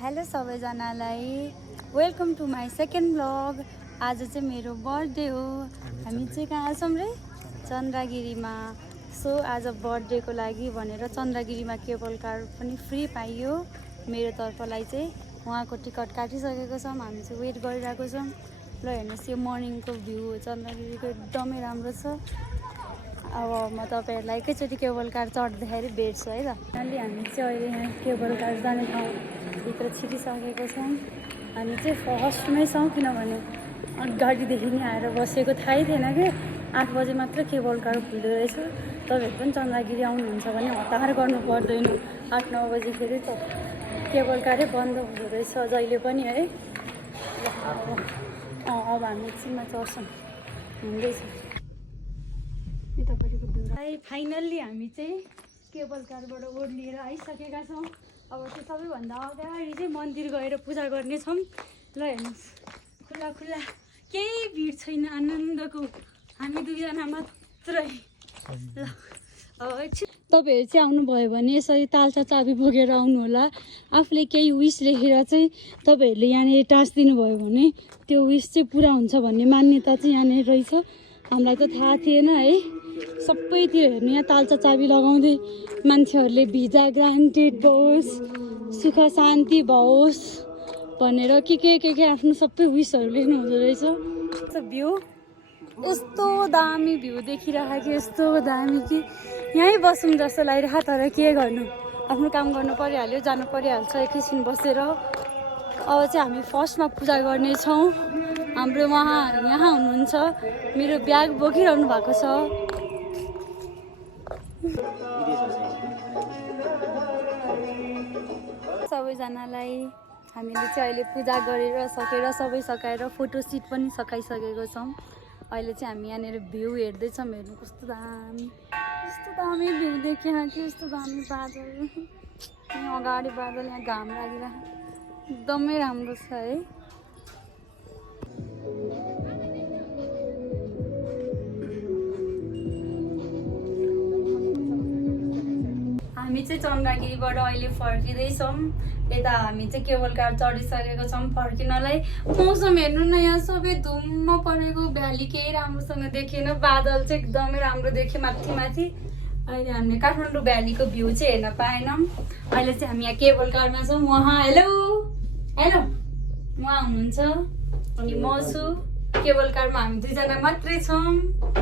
Hello सबैजनालाई welcome to my second blog. आज चाहिँ मेरो बर्थडे हो। हामी चाहिँ कहाँ छौँ रे? चन्द्रगिरीमा। सो आज बर्थडेको लागि भनेर चन्द्रगिरीमा केबल कार पनि फ्री पाइयो मेरो तर्फलाई चाहिँ। उहाँको टिकट काटिसकेको छौँ, हामी चाहिँ वेट गरिरहेको छौँ। ल हेर्नुहोस् यो मर्निङको भ्यू हो चन्द्रगिरीको, एकदमै राम्रो छ। अब म तपाईँहरूलाई एकैचोटि केबल कार चढ्दाखेरि भेट्छु है त। अहिले हामी चाहिँ अहिले यहाँ केबल कार जाने ठाउँभित्र छिरिसकेको छौँ। हामी चाहिँ फर्स्टमै छौँ किनभने गाडीदेखि नै आएर बसेको थाहै थिएन कि 8 बजे मात्र केबल कार खुल्दो रहेछ। तपाईँहरू पनि चन्द्रगिरी आउनुहुन्छ भने हतार गर्नु पर्दैन, 8-9 बजीखेरि त केबल कारै बन्द हुँदो रहेछ जहिले पनि है। अब हामी एकछिनमा चढ्छौँ, हुँदैछ। फाइनल्ली हामी चाहिँ केबल कारबाट ओर्लिएर आइसकेका छौँ। अब चाहिँ सबैभन्दा अगाडि चाहिँ मन्दिर गएर पूजा गर्नेछौँ। ल हेर्नुहोस् खुला खुला, केही भिड छैन, आनन्दको हामी दुईजना मात्रै। ल अब एकछिन तपाईँहरू चाहिँ आउनुभयो भने यसरी तालचा चाबी बोकेर आउनु होला। आफूले केही विस लेखेर चाहिँ तपाईँहरूले यहाँनिर टाँसिदिनु भयो भने त्यो विस चाहिँ पुरा हुन्छ भन्ने मान्यता चाहिँ यहाँनिर रहेछ। हामीलाई त थाहा थिएन है। सबैतिर हेर्नु यहाँ तालचा चाबी लगाउँदै मान्छेहरूले भिजा ग्रान्टेड भओस्, सुख शान्ति भओस् भनेर के आफ्नो सबै विसहरू लेख्नु हुँदो रहेछ। भ्यू यस्तो दामी भ्यू देखिरहेको कि यस्तो दामी कि यहीँ बसौँ जस्तो लागिरहेको। तर के गर्नु, आफ्नो काम गर्नु परिहाल्यो, जानु परिहाल्छ एकैछिन बसेर। अब चाहिँ हामी फर्स्टमा पूजा गर्नेछौँ। हाम्रो उहाँ यहाँ हुनुहुन्छ, मेरो ब्याग बोकिरहनु भएको छ। सबैजनालाई हामीले चाहिँ अहिले पूजा गरेर सकेर सबै सकाएर फोटो सिट पनि सकाइसकेको छौँ। अहिले चाहिँ हामी यहाँनिर भ्यू हेर्दैछौँ। हेर्नु कस्तो दामी भ्यू देख्यो कि, यस्तो दामी बादल, यहाँ अगाडि बादल, यहाँ घाम लागिरहेको, एकदमै राम्रो छ है। हामी चाहिँ चन्द्रगिरीबाट अहिले फर्किँदैछौँ। यता हामी चाहिँ केबल कार चढिसकेको छौँ फर्किनलाई। मौसम हेर्नु न, यहाँ सबै धुम्म परेको, भ्याली केही राम्रोसँग देखेन, बादल चाहिँ एकदमै राम्रो देख्यो माथि। अहिले हामीले काठमाडौँ भ्यालीको भ्यू चाहिँ हेर्न पाएनौँ। अहिले चाहिँ हामी यहाँ केबल कारमा छौँ। उहाँ हेलो उहाँ हुनुहुन्छ अनि म छु। केबल कारमा हामी दुईजना मात्रै छौँ।